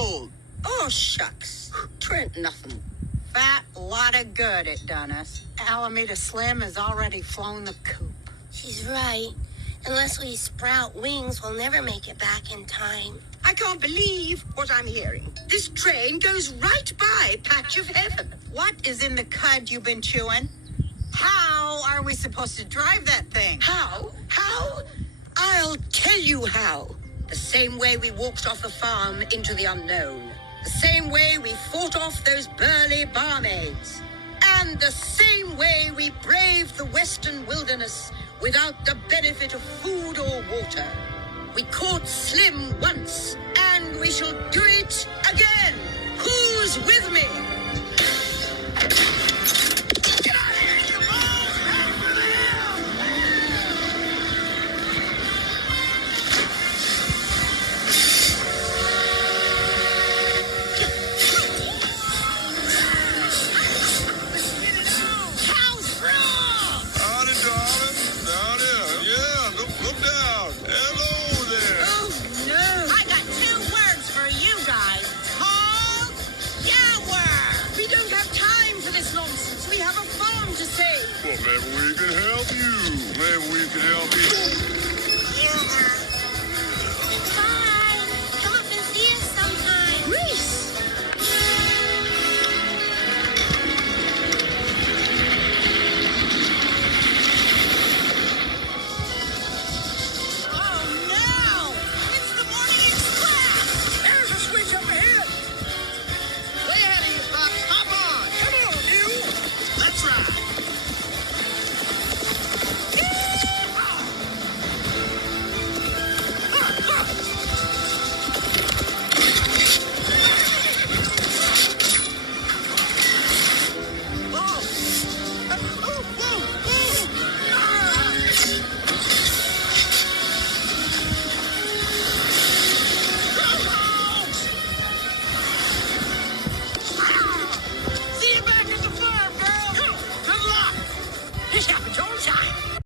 old. Oh, shucks. Trent nothing. Fat lot of good it done us. Alameda Slim has already flown the coop. She's right. Unless we sprout wings, we'll never make it back in time. I can't believe what I'm hearing. This train goes right by Patch of Heaven. What is in the cud you've been chewing? How are we supposed to drive that thing? How? How? I'll tell you how. The same way we walked off the farm into the unknown. The same way we fought off those burly barmaids. And the same way we braved the western wilderness without the benefit of food or water. We caught Slim once, and we shall do it again. Who's with me?